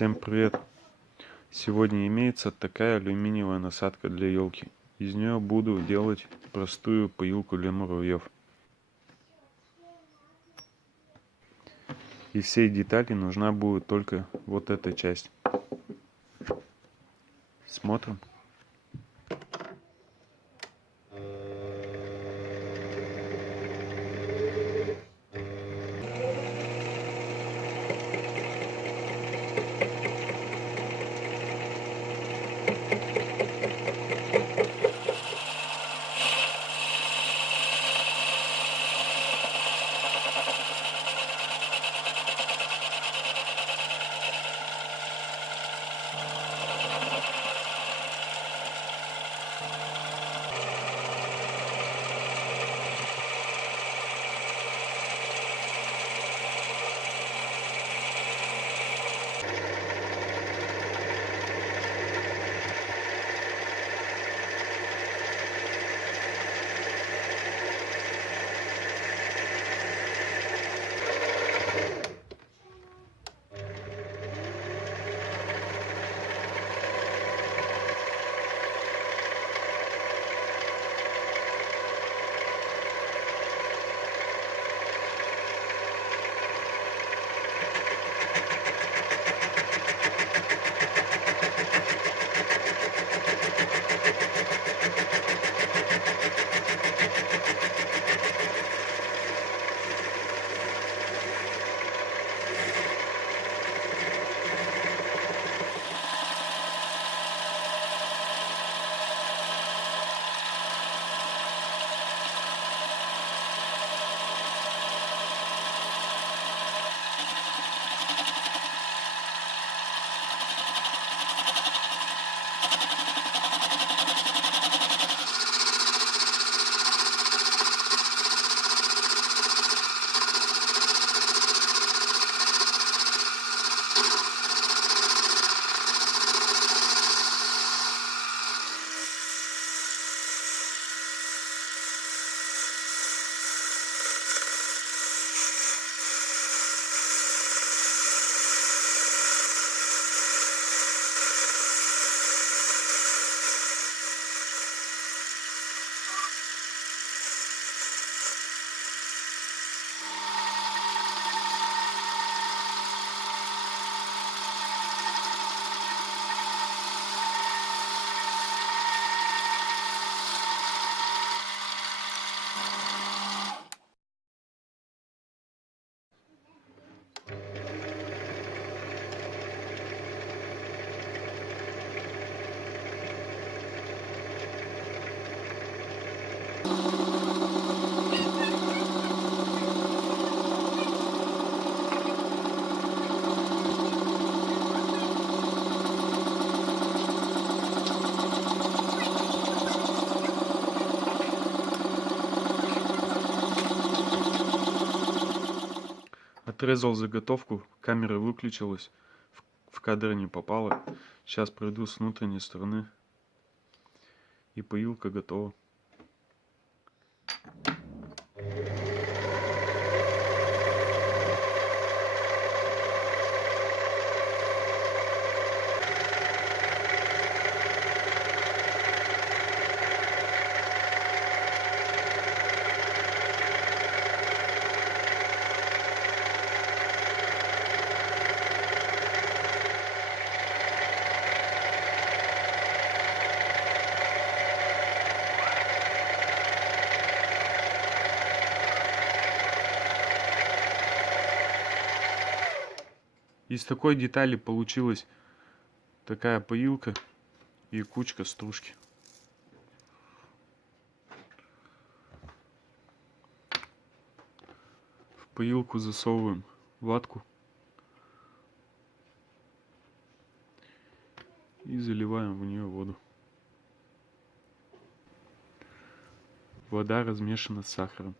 Всем привет! Сегодня имеется такая алюминиевая насадка для елки. Из нее буду делать простую поилку для муравьев. Из всей детали нужна будет только вот эта часть. Смотрим. Отрезал заготовку, камера выключилась, в кадр не попала. Сейчас пройду с внутренней стороны, и поилка готова. Из такой детали получилась такая поилка и кучка стружки. В поилку засовываем ватку и заливаем в нее воду. Вода размешана с сахаром.